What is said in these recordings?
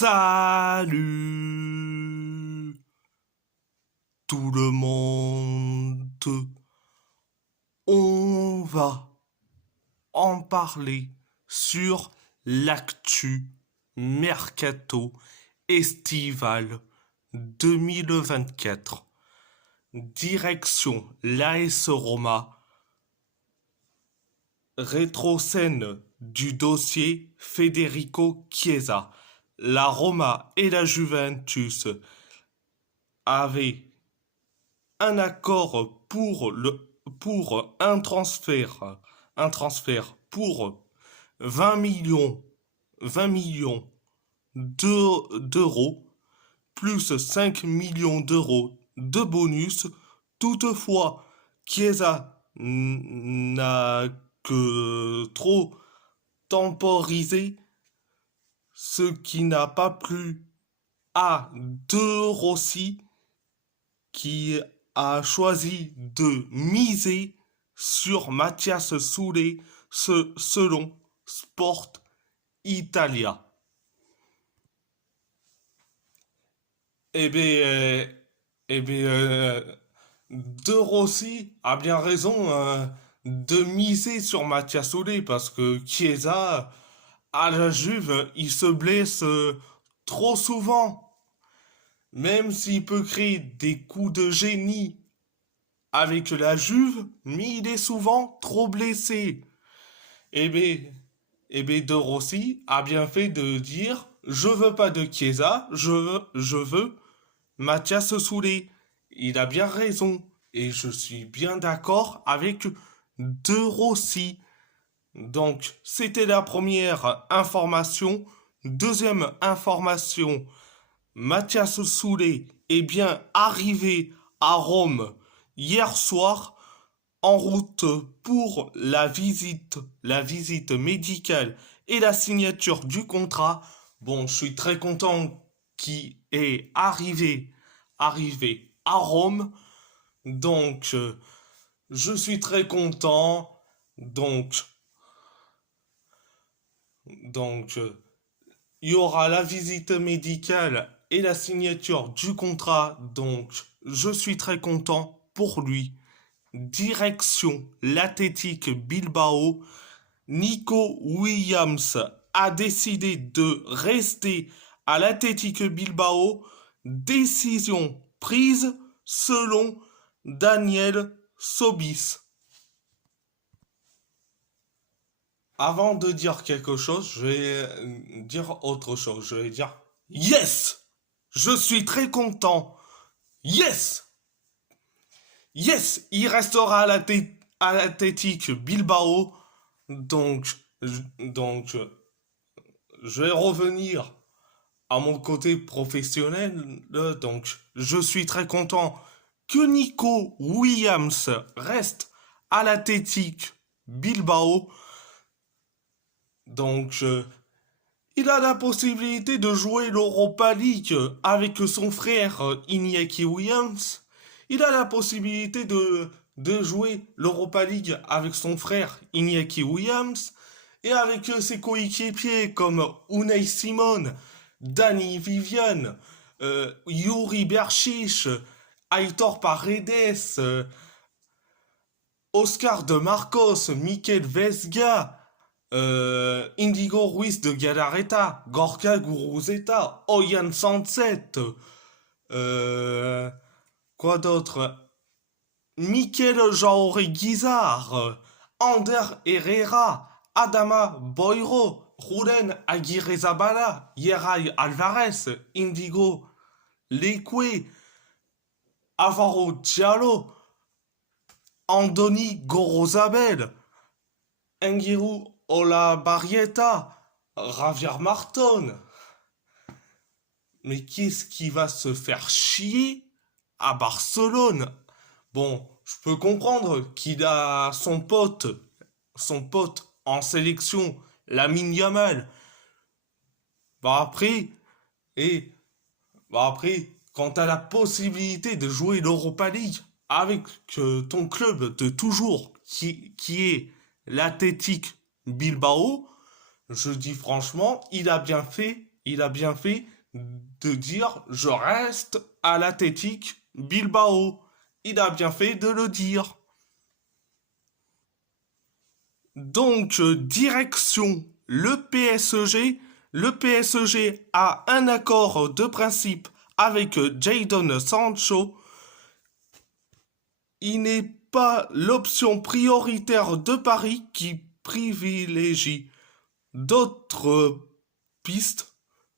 Salut tout le monde. On va en parler sur l'actu mercato estival 2024. Direction l'AS Roma. Rétroscène du dossier Federico Chiesa. La Roma et la Juventus avaient un accord pour un transfert pour 20 millions d'euros plus 5 millions d'euros de bonus. Toutefois, Chiesa n'a que trop temporisé, ce qui n'a pas plu à De Rossi, qui a choisi de miser sur Mathias Soulé selon Sport Italia. Eh bien, De Rossi a bien raison de miser sur Mathias Soulé parce que Chiesa, à la Juve, il se blesse trop souvent. Même s'il peut créer des coups de génie avec la Juve, mais il est souvent trop blessé. Eh bien, De Rossi a bien fait de dire je veux pas de Chiesa, je veux Mathias Soulé. Il a bien raison et je suis bien d'accord avec De Rossi. Donc, c'était la première information. Deuxième information, Mathias Soulé est bien arrivé à Rome hier soir en route pour la visite médicale et la signature du contrat. Bon, je suis très content qu'il est arrivé à Rome. Donc, je suis très content. Donc, donc, il y aura la visite médicale et la signature du contrat. Donc, je suis très content pour lui. Direction l'Athletic Bilbao. Nico Williams a décidé de rester à l'Athletic Bilbao. Décision prise selon Daniel Sobis. Avant de dire quelque chose, je vais dire autre chose. Je vais dire yes! Je suis très content. Yes! Yes! Il restera à l'Athletic Bilbao. Donc, donc, je vais revenir à mon côté professionnel. Donc, je suis très content que Nico Williams reste à l'Athletic Bilbao. Donc, il a la possibilité de jouer l'Europa League avec son frère Iñaki Williams. Il a la possibilité de jouer l'Europa League avec son frère Iñaki Williams et avec ses coéquipiers comme Unai Simon, Dani Vivian, Yuri Berchiche, Aitor Paredes, Oscar de Marcos, Mikel Vesga, Indigo Ruiz de Galarreta, Gorka Guruzeta, Oyan Sanset, quoi d'autre? Mikel Jaoré Guizard, Ander Herrera, Adama Boiro, Rulen Aguirre Zabala, Yeray Alvarez, Indigo Leque, Avaro Diallo, Andoni Gorozabel, Engiru Olabarrieta, Javier Marton. Mais qu'est-ce qui va se faire chier à Barcelone? Bon, je peux comprendre qu'il a son pote en sélection, Lamine Yamal. Bah après, et après, quand t'as la possibilité de jouer l'Europa League avec ton club de toujours, qui est l'Athletic Bilbao, je dis franchement, il a bien fait, il a bien fait de dire je reste à l'Athletic Bilbao. Il a bien fait de le dire. Donc, direction le PSG. Le PSG a un accord de principe avec Jadon Sancho. Il n'est pas l'option prioritaire de Paris qui privilégie d'autres pistes.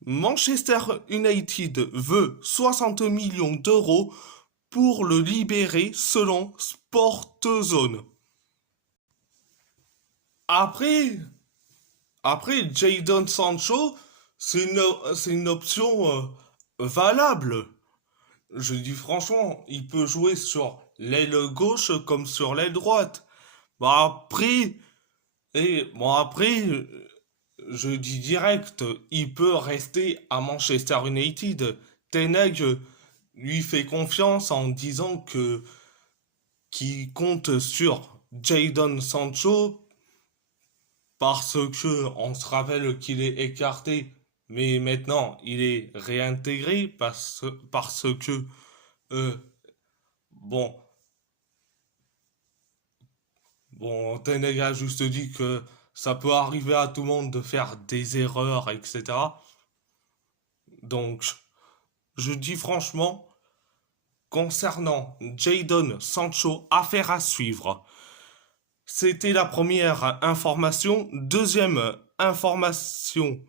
Manchester United veut 60 millions d'euros pour le libérer selon Sportzone. Après, après Jadon Sancho, c'est une option valable. Je dis franchement, il peut jouer sur l'aile gauche comme sur l'aile droite. Bah après, je dis direct, il peut rester à Manchester United. Ten Hag lui fait confiance en disant que qu'il compte sur Jadon Sancho parce que on se rappelle qu'il est écarté, mais maintenant il est réintégré parce que euh, bon Ten Hag a juste dit que ça peut arriver à tout le monde de faire des erreurs, etc. Donc je dis franchement, concernant Jadon Sancho, affaire à suivre. C'était la première information. Deuxième information,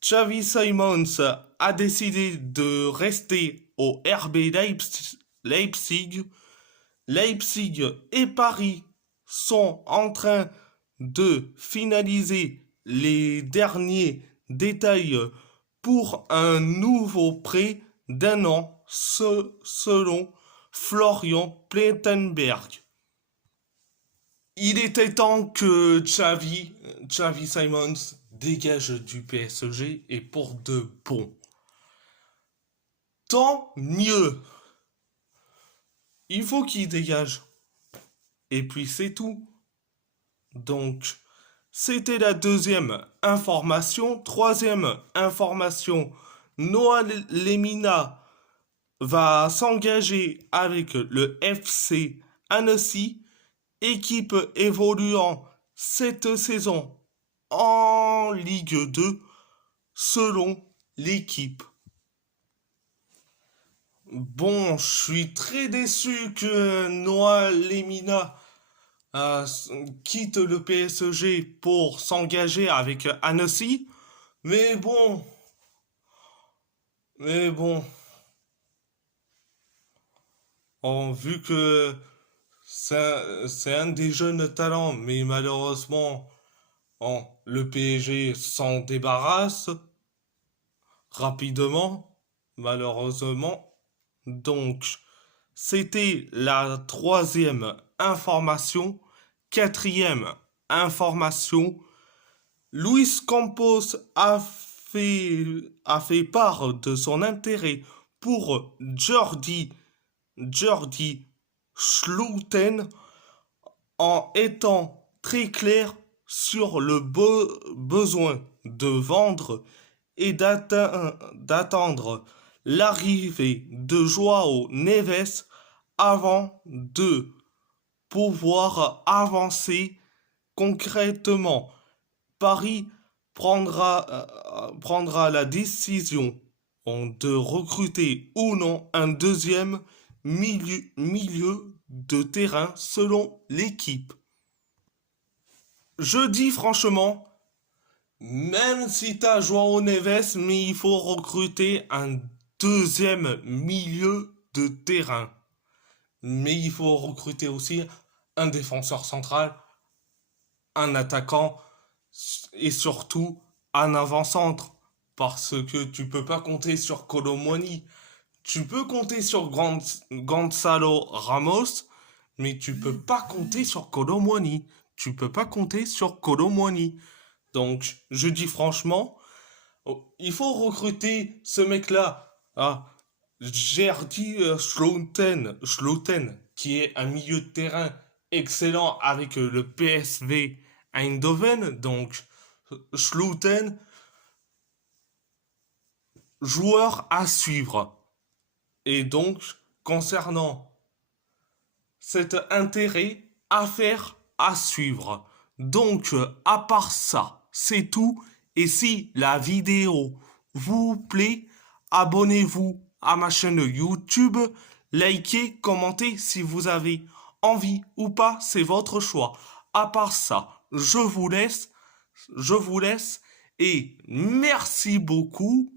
Xavi Simons a décidé de rester au RB Leipzig. Leipzig et Paris sont en train de finaliser les derniers détails pour un nouveau prêt d'un an selon Florian Plettenberg. Il était temps que Xavi Simons dégage du PSG et pour de bon. Tant mieux. Il faut qu'il dégage. Et puis c'est tout. Donc, c'était la deuxième information. Troisième information, Noah Lemina va s'engager avec le FC Annecy, équipe évoluant cette saison en Ligue 2 selon l'équipe. Bon, je suis très déçu que Noah Lemina euh, quitte le PSG pour s'engager avec Annecy. Mais bon, mais bon, vu que c'est un des jeunes talents, mais malheureusement, le PSG s'en débarrasse rapidement, malheureusement. Donc, c'était la troisième information. Quatrième information, Luis Campos a fait part de son intérêt pour Jordi Schluten en étant très clair sur le besoin de vendre et d'attendre l'arrivée de Joao Neves avant de pouvoir avancer concrètement. Paris prendra la décision de recruter ou non un deuxième milieu de terrain selon l'équipe. Je dis franchement, même si t'as Joao Neves, mais il faut recruter un deuxième milieu de terrain. Mais il faut recruter aussi un défenseur central, un attaquant et surtout un avant-centre. Parce que tu peux pas compter sur Colomwani. Tu peux compter sur Gonzalo Ramos, mais tu peux pas compter sur Colomwani. Tu peux pas compter sur Colomwani. Donc, je dis franchement, il faut recruter ce mec-là. Ah, Gerdy Schluten, qui est un milieu de terrain excellent avec le PSV Eindhoven. Donc, Schluten, joueur à suivre. Et donc, concernant cet intérêt, affaire à suivre. Donc, à part ça, c'est tout. Et si la vidéo vous plaît, abonnez-vous à ma chaîne YouTube, likez, commentez si vous avez envie ou pas, c'est votre choix. À part ça, je vous laisse et merci beaucoup